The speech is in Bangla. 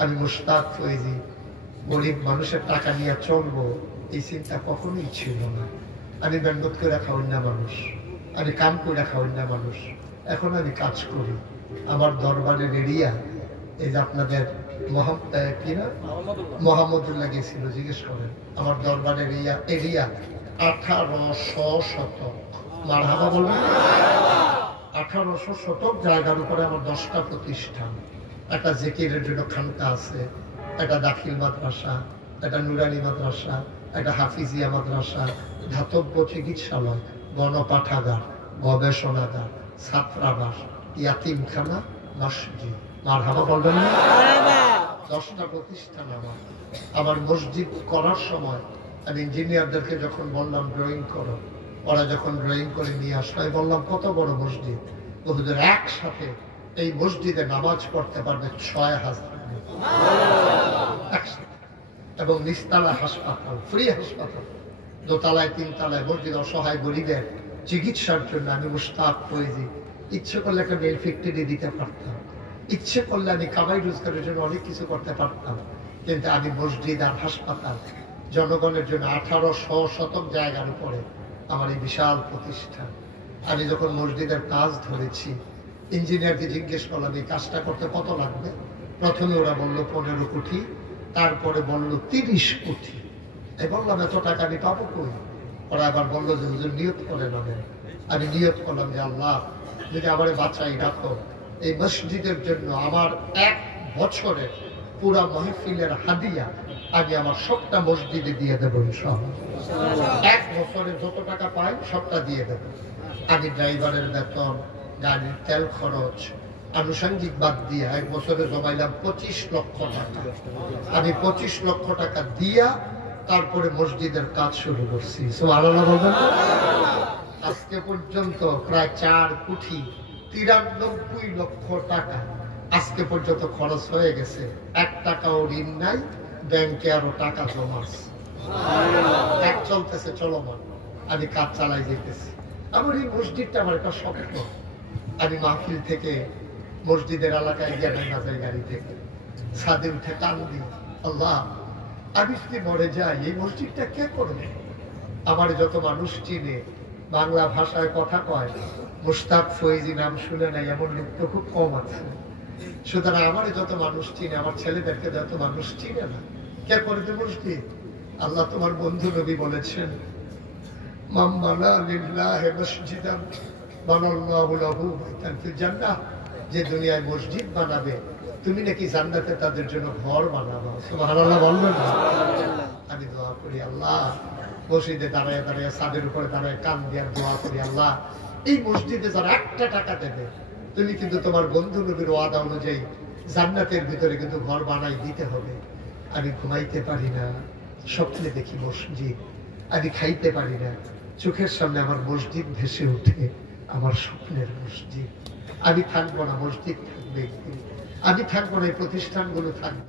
আমি মুশতাক ফৈজি গরিব মানুষের টাকা নিয়ে চলবো এই চিন্তা কখনোই ছিল না। আমি মেহনত করে খাওয়াই না মানুষ, আমি কাম করে খাওয়াই না মানুষ। এখন আমি কাজ করি। আমার দরবারের এরিয়া এই যে আপনাদের মোহাম্মদুল্লাহ গেছিল, জিজ্ঞেস করেন। আমার দরবারের এরিয়া 1800 শতক। মারহাবা বলবেন? 1800 শতক জায়গার উপরে আমার 10টা প্রতিষ্ঠান। একটা জিকিরের জন্য খানকা আছে, একটা দাখিল মাদ্রাসা, একটা নুরানি মাদ্রাসা, একটা হাফিজিয়া মাদ্রাসা, ধাতব্য চিকিৎসালয়, গণপাঠাগার, গবেষণাগার, ছাত্রাবাস, ইয়াতিমখানা, মসজিদ। মারহাবা বলবেন না? 10টা প্রতিষ্ঠান আমার। আমার মসজিদ করার সময় আমি ইঞ্জিনিয়ারদেরকে যখন বললাম ড্রয়িং করো, ওরা যখন ড্রয়িং করে নিয়ে আসলো, আমি বললাম কত বড় মসজিদ? হুজুর একসাথে এই মসজিদে নামাজ পড়তে পারবে 6000 একসাথে, এবং নিচতলা হাসপাতাল, ফ্রি হাসপাতাল, দোতলায় 3তলায় মসজিদ। অসহায় গরিবের চিকিৎসার জন্য আমি মুশতাক ফৈজি ইচ্ছে করলে একটা মেল ফ্যাক্টরি দিতে পারতাম, ইচ্ছে করলে আমি কামাই রোজগারের জন্য অনেক কিছু করতে পারতাম, কিন্তু আমি মসজিদ আর হাসপাতাল জনগণের জন্য 1800 শতক জায়গার উপরে আমার এই বিশাল প্রতিষ্ঠান। আমি যখন মসজিদের কাজ ধরেছি, ইঞ্জিনিয়ারকে জিজ্ঞেস করলাম এই কাজটা করতে কত লাগবে। প্রথমে ওরা বললো 15 কোটি, তারপরে বললো 30 কোটি। আমি বললাম এত টাকা আমি পাবো কই? ওরা আবার বললো যে হুজুর নিয়ত করে নেবেন। আমি নিয়ত করলাম যে আল্লাহ যদি আমার বাঁচাই রাখো, এই মসজিদের জন্য আমার 1 বছরের পুরা মাহফিলের হাদিয়া আমি আমার সবটা মসজিদে দিয়ে দেবো ইনশাআল্লাহ। 1 বছরে যত টাকা পাই সবটা দিয়ে দেবো। আমি ড্রাইভারের বেতন, গাড়ির তেল খরচ, আনুষঙ্গিক বাদ দিয়ে 1 বছরে জমাইলাম 25 লক্ষ টাকা। আমি 25 লক্ষ টাকা দিয়া তারপরে মসজিদের কাজ শুরু করছি। সুবহানাল্লাহ বলবেন? আজকে পর্যন্ত প্রায় 4 কোটি 93 লক্ষ টাকা আজকে পর্যন্ত খরচ হয়ে গেছে। 1 টাকাও ঋণ নাই, ব্যাংকে আরো টাকা জমা আছে। এক চলতেছে চলমান, আমি কাজ চালাই যেতেছি। আমার এই মসজিদটা আমার একটা স্বপ্ন। আমি মাহফিল থেকে মসজিদের এলাকায় গিয়ে না যাই, গাড়ি থেকে ছাদে উঠে কান্দি, আল্লাহ আমি যদি মরে যাই এই মসজিদটা কে করবে? আমার যত মানুষ চিনে, বাংলা ভাষায় কথা কয়, মুশতাক ফৈজি নাম শুনে নাই এমন লোক তো খুব কম আছে। সুতরাং আমার যত মানুষ চিনে, আমার ছেলেদেরকে যত মানুষ চিনে না, কে করবে মসজিদ? আল্লাহ তোমার বন্ধু নবী বলেছেন, মান বানা লিল্লাহি মসজিদান বানাল্লাহু লাহু বাইতান ফিল জান্নাহ, যে দুনিয়ায় মসজিদ বানাবে তুমি নাকি জান্নাতে তাদের জন্য ঘর বানাবা। সুবহানাল্লাহ বলবেন না? আমি দোয়া করি আল্লাহ, মসজিদে দাঁড়ায় দাঁড়ায়, ছাদের উপরে দাঁড়ায় কান দিয়ে দোয়া করি, আল্লাহ এই মসজিদে যারা 1টা টাকা দেবে তুমি কিন্তু তোমার বন্ধু নবীর ওয়াদা অনুযায়ী জান্নাতের ভিতরে কিন্তু ঘর বানাই দিতে হবে। আমি ঘুমাইতে পারি না, স্বপ্নে দেখি মসজিদ। আমি খাইতে পারি না, চোখের সামনে আমার মসজিদ ভেসে উঠে, আমার স্বপ্নের মসজিদ। আমি থাকবো না, মসজিদ থাকবে। আমি থাকবো না, এই প্রতিষ্ঠানগুলো থাকবে।